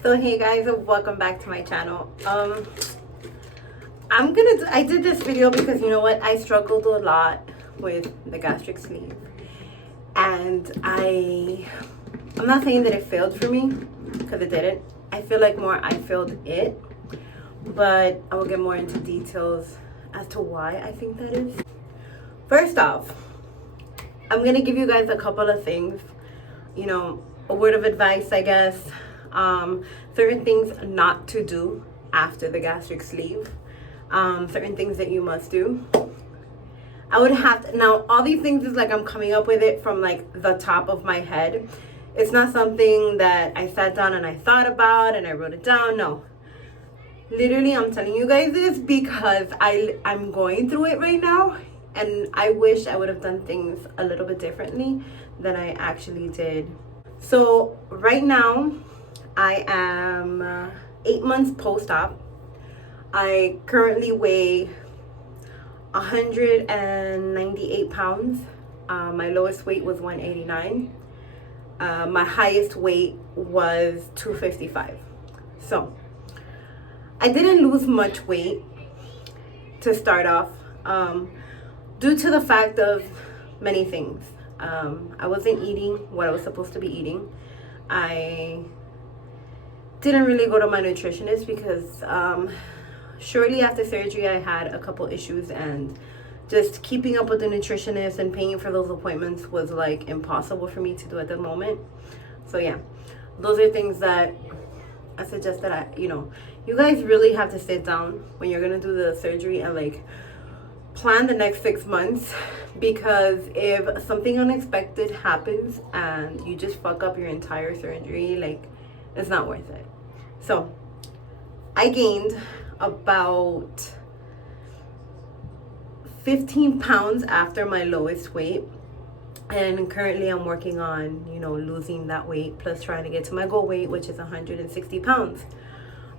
So hey guys, welcome back to my channel. I did this video because you know what, I struggled a lot with the gastric sleeve, and I'm not saying that it failed for me, because it didn't. I feel like more I failed it, but I will get more into details as to why I think that is. First off, I'm gonna give you guys a couple of things, a word of advice, I guess. Certain things not to do after the gastric sleeve, certain things that you must do. I would have to, now all these things is like I'm coming up with it from like the top of my head. It's not something that I sat down and I thought about and I wrote it down. No, literally I'm telling you guys this because I'm going through it right now, and I wish I would have done things a little bit differently than I actually did. So right now I am 8 months post-op. I currently weigh 198 pounds. My lowest weight was 189. My highest weight was 255. So I didn't lose much weight to start off, due to the fact of many things. I wasn't eating what I was supposed to be eating. I didn't really go to my nutritionist because shortly after surgery I had a couple issues, and just keeping up with the nutritionist and paying for those appointments was like impossible for me to do at the moment. So yeah, those are things that I suggest that you guys really have to sit down when you're gonna do the surgery and like plan the next 6 months, because if something unexpected happens and you just fuck up your entire surgery, like it's not worth it. So I gained about 15 pounds after my lowest weight, and currently I'm working on losing that weight, plus trying to get to my goal weight, which is 160 pounds.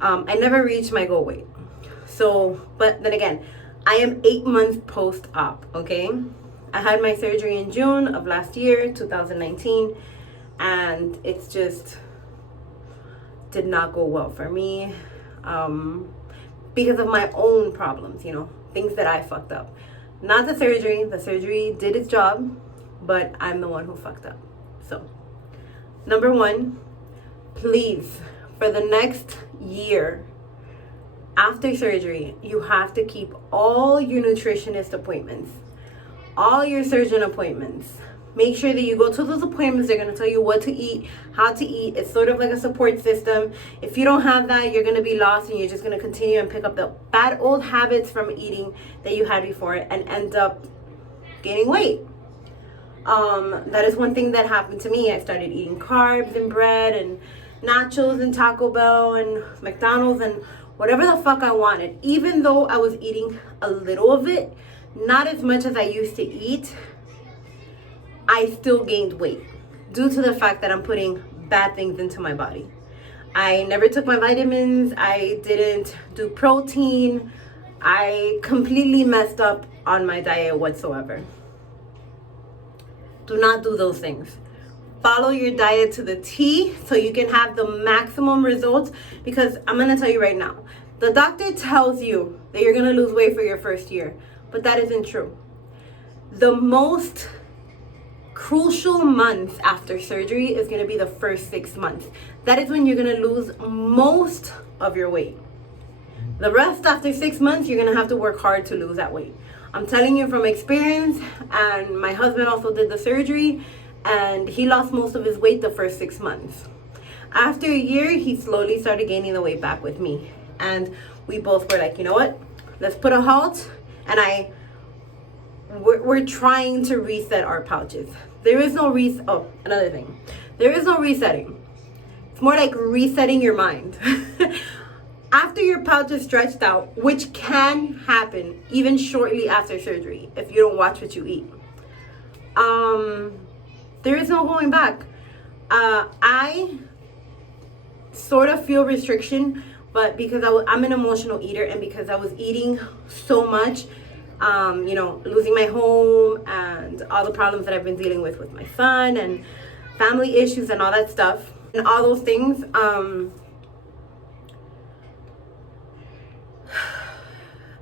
I never reached my goal weight. So, but then again, I am 8 months post-op, okay? I had my surgery in June of last year, 2019, and it's just did not go well for me, because of my own problems, things that I fucked up. Not the surgery. The surgery did its job, but I'm the one who fucked up. So, number one, please, for the next year after surgery, you have to keep all your nutritionist appointments, all your surgeon appointments. Make sure that you go to those appointments. They're going to tell you what to eat, how to eat. It's sort of like a support system. If you don't have that, you're going to be lost, and you're just going to continue and pick up the bad old habits from eating that you had before and end up gaining weight. That is one thing that happened to me. I started eating carbs and bread and nachos and Taco Bell and McDonald's and whatever the fuck I wanted. Even though I was eating a little of it, not as much as I used to eat, I still gained weight due to the fact that I'm putting bad things into my body. I never took my vitamins. I didn't do protein. I completely messed up on my diet whatsoever. Do not do those things. Follow your diet to the T so you can have the maximum results, because I'm going to tell you right now, the doctor tells you that you're going to lose weight for your first year, but that isn't true. The most crucial months after surgery is going to be the first 6 months. That is when you're going to lose most of your weight. The rest, after 6 months, you're going to have to work hard to lose that weight. I'm telling you from experience, and my husband also did the surgery, and he lost most of his weight the first 6 months. After a year, he slowly started gaining the weight back with me, and we both were like, you know what, let's put a halt, and we're trying to reset our pouches. There is no another thing. There is no resetting. It's more like resetting your mind. After your pouch is stretched out, which can happen even shortly after surgery if you don't watch what you eat, there is no going back. I sort of feel restriction, but because I'm an emotional eater, and because I was eating so much, losing my home and all the problems that I've been dealing with my son and family issues and all that stuff and all those things,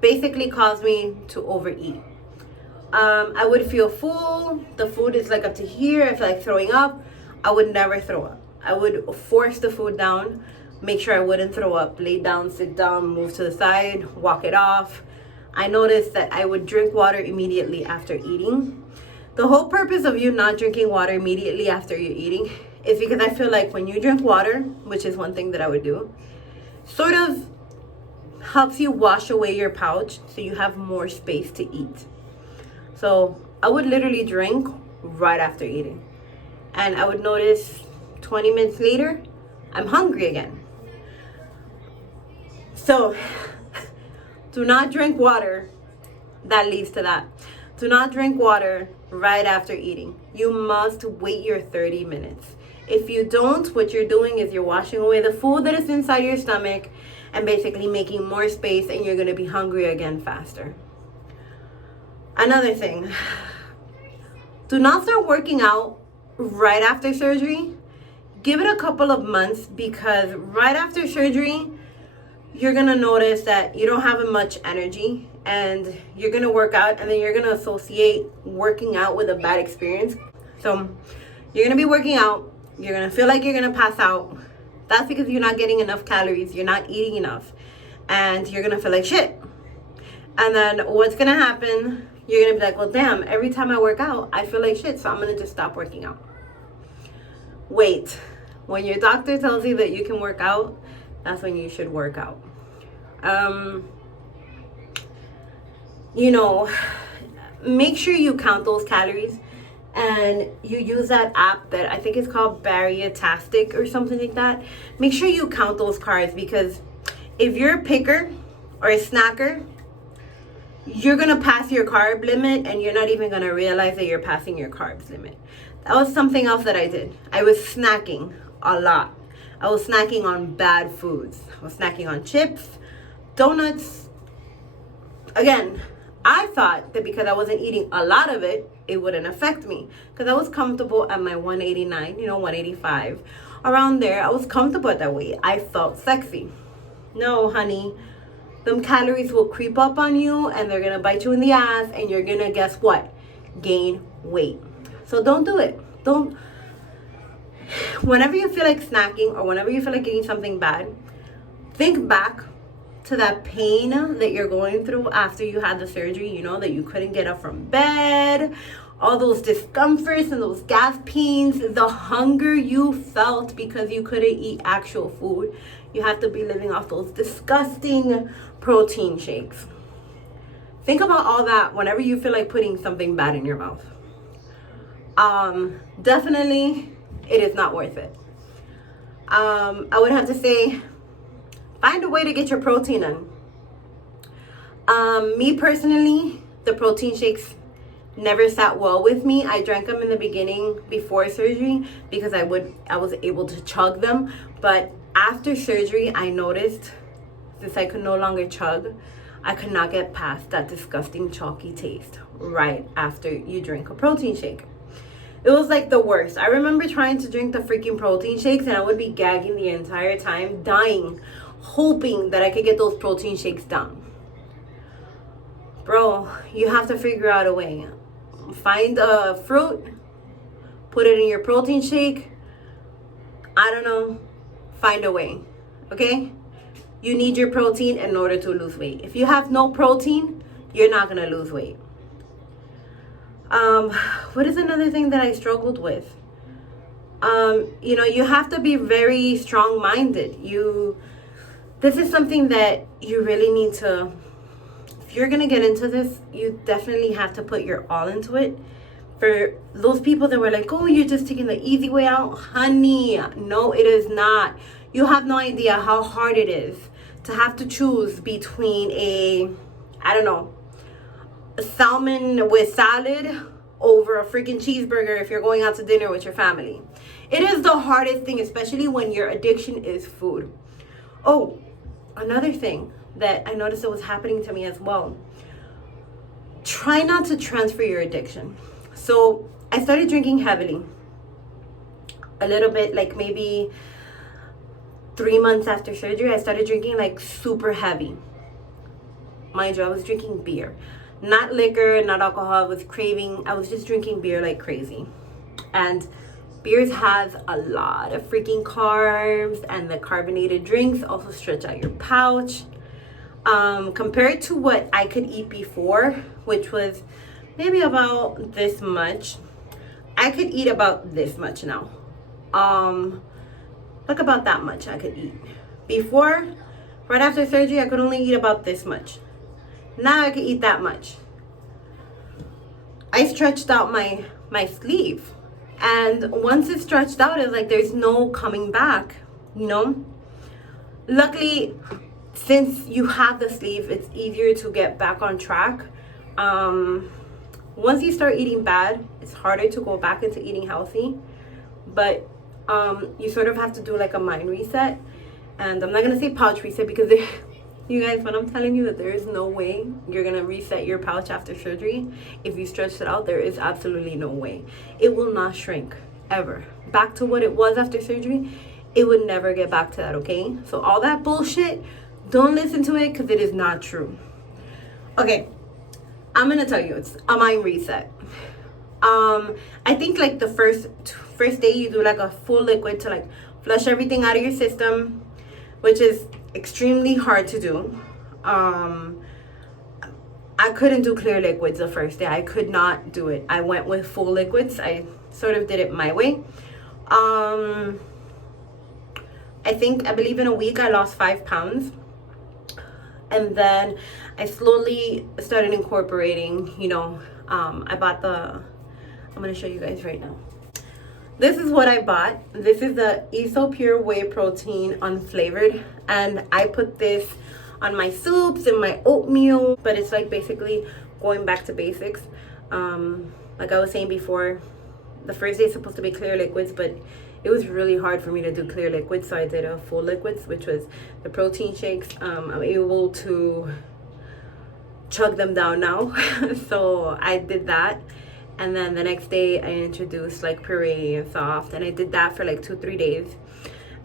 basically caused me to overeat. I would feel full. The food is like up to here. I feel like throwing up. I would never throw up. I would force the food down, make sure I wouldn't throw up, lay down, sit down, move to the side, walk it off. I noticed that I would drink water immediately after eating. The whole purpose of you not drinking water immediately after you're eating is because I feel like when you drink water, which is one thing that I would do, sort of helps you wash away your pouch so you have more space to eat. So I would literally drink right after eating. And I would notice 20 minutes later, I'm hungry again. So do not drink water. That leads to that. Do not drink water right after eating. You must wait your 30 minutes. If you don't, what you're doing is you're washing away the food that is inside your stomach and basically making more space, and you're going to be hungry again faster. Another thing, do not start working out right after surgery. Give it a couple of months, because right after surgery, you're going to notice that you don't have much energy, and you're going to work out, and then you're going to associate working out with a bad experience. So you're going to be working out. You're going to feel like you're going to pass out. That's because you're not getting enough calories. You're not eating enough. And you're going to feel like shit. And then what's going to happen? You're going to be like, well, damn, every time I work out, I feel like shit. So I'm going to just stop working out. Wait. When your doctor tells you that you can work out, that's when you should work out. Make sure you count those calories, and you use that app that I think is called Bariatastic or something like that. Make sure you count those carbs, because if you're a picker or a snacker, you're going to pass your carb limit, and you're not even going to realize that you're passing your carbs limit. That was something else that I did. I was snacking a lot. I was snacking on bad foods. I was snacking on chips, donuts. Again, I thought that because I wasn't eating a lot of it, it wouldn't affect me, because I was comfortable at my 189, 185. Around there, I was comfortable at that weight. I felt sexy. No, honey. Them calories will creep up on you, and they're going to bite you in the ass, and you're going to, guess what? Gain weight. So don't do it. Don't. Whenever you feel like snacking, or whenever you feel like eating something bad, think back to that pain that you're going through after you had the surgery, that you couldn't get up from bed, all those discomforts and those gas pains, the hunger you felt because you couldn't eat actual food. You have to be living off those disgusting protein shakes. Think about all that whenever you feel like putting something bad in your mouth. Definitely, it is not worth it. I would have to say, find a way to get your protein in. Me personally, the protein shakes never sat well with me. I drank them in the beginning before surgery because I was able to chug them. But after surgery, I noticed, since I could no longer chug, I could not get past that disgusting chalky taste right after you drink a protein shake. It was like the worst. I remember trying to drink the freaking protein shakes, and I would be gagging the entire time, dying, hoping that I could get those protein shakes down. Bro, you have to figure out a way. Find a fruit, put it in your protein shake. I don't know. Find a way. Okay? You need your protein in order to lose weight. If you have no protein, you're not going to lose weight. What is another thing that I struggled with? You have to be very strong-minded. This is something that you really need to, if you're going to get into this, you definitely have to put your all into it. For those people that were like, oh, you're just taking the easy way out. Honey, no, it is not. You have no idea how hard it is to have to choose between a salmon with salad over a freaking cheeseburger if you're going out to dinner with your family. It is the hardest thing, especially when your addiction is food. Oh, another thing that I noticed that was happening to me as well. Try not to transfer your addiction. So I started drinking heavily. A little bit, like maybe 3 months after surgery, I started drinking like super heavy. Mind you, I was drinking beer. Not liquor, not alcohol. I was just drinking beer like crazy. And beers has a lot of freaking carbs, and the carbonated drinks also stretch out your pouch. Compared to what I could eat before, which was maybe about this much, I could eat about this much now. Like about that much I could eat. Before, right after surgery, I could only eat about this much. Now I could eat that much. I stretched out my sleeve. And once it's stretched out, it's like there's no coming back, you know? Luckily, since you have the sleeve, it's easier to get back on track. Once you start eating bad, it's harder to go back into eating healthy. But you sort of have to do like a mind reset. And I'm not going to say pouch reset because you guys, when I'm telling you that there is no way you're going to reset your pouch after surgery, if you stretch it out, there is absolutely no way. It will not shrink, ever. Back to what it was after surgery, it would never get back to that, okay? So all that bullshit, don't listen to it because it is not true. Okay, I'm going to tell you, it's a mind reset. I think like the first day you do like a full liquid to like flush everything out of your system, which is extremely hard to do. I couldn't do clear liquids the first day. I could not do it. I went with full liquids. I sort of did it my way. I believe in a week I lost 5 pounds. And then I slowly started incorporating, you know, I'm going to show you guys right now. This is what I bought. This is the ESO Pure Whey Protein unflavored. And I put this on my soups and my oatmeal. But it's like basically going back to basics. Like I was saying before, the first day is supposed to be clear liquids, but it was really hard for me to do clear liquids. So I did a full liquids, which was the protein shakes. I'm able to chug them down now. So I did that. And then the next day I introduced like puree and soft, and I did that for like 2-3 days.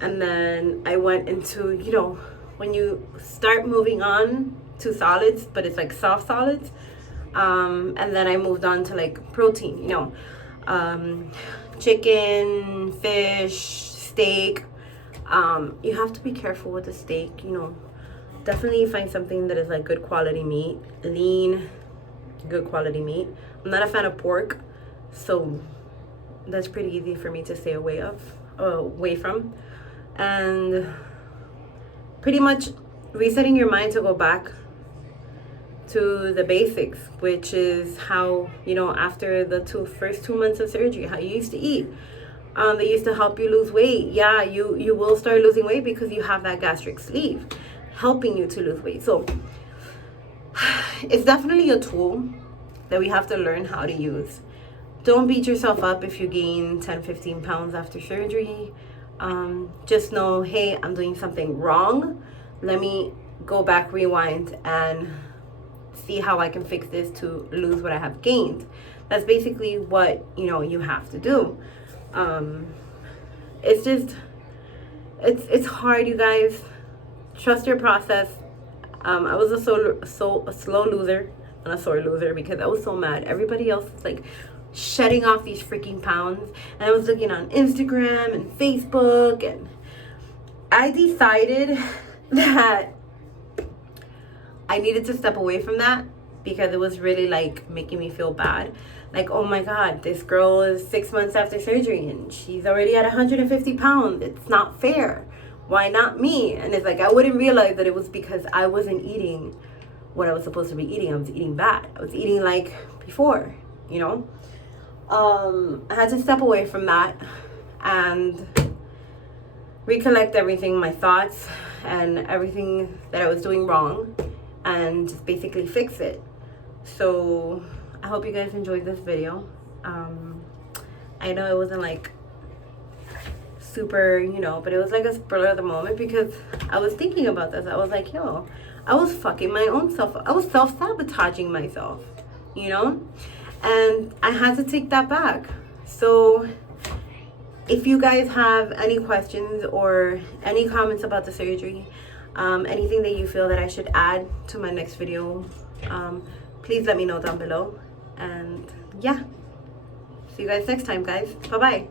And then I went into, you know, when you start moving on to solids, but it's like soft solids. And then I moved on to like protein, you know, chicken, fish, steak. You have to be careful with the steak, you know. Definitely find something that is like good quality meat, lean, good quality meat. I'm not a fan of pork, so that's pretty easy for me to stay away from. And pretty much resetting your mind to go back to the basics, which is how, you know, after the first 2 months of surgery, how you used to eat. They used to help you lose weight. Yeah, you will start losing weight because you have that gastric sleeve helping you to lose weight. So it's definitely a tool that we have to learn how to use. Don't beat yourself up if you gain 10-15 pounds after surgery. Just know, hey, I'm doing something wrong. Let me go back, rewind, and see how I can fix this to lose what I have gained. That's basically what, you know, you have to do. It's hard, you guys. Trust your process. I was a slow loser and a sore loser because I was so mad. Everybody else was like shedding off these freaking pounds, and I was looking on Instagram and Facebook, and I decided that I needed to step away from that because it was really like making me feel bad. Like, oh my God, this girl is 6 months after surgery and she's already at 150 pounds. It's not fair. Why not me? And it's like, I wouldn't realize that it was because I wasn't eating what I was supposed to be eating. I was eating bad. I was eating like before, you know? I had to step away from that and recollect everything, my thoughts and everything that I was doing wrong, and just basically fix it. So I hope you guys enjoyed this video. I know it wasn't like super, you know, but it was like a spur of the moment because I was thinking about this. I was like, yo, I was fucking my own self. I was self-sabotaging myself, you know? And I had to take that back. So if you guys have any questions or any comments about the surgery, Anything that you feel that I should add to my next video, please let me know down below. And yeah, see you guys next time, guys. Bye bye.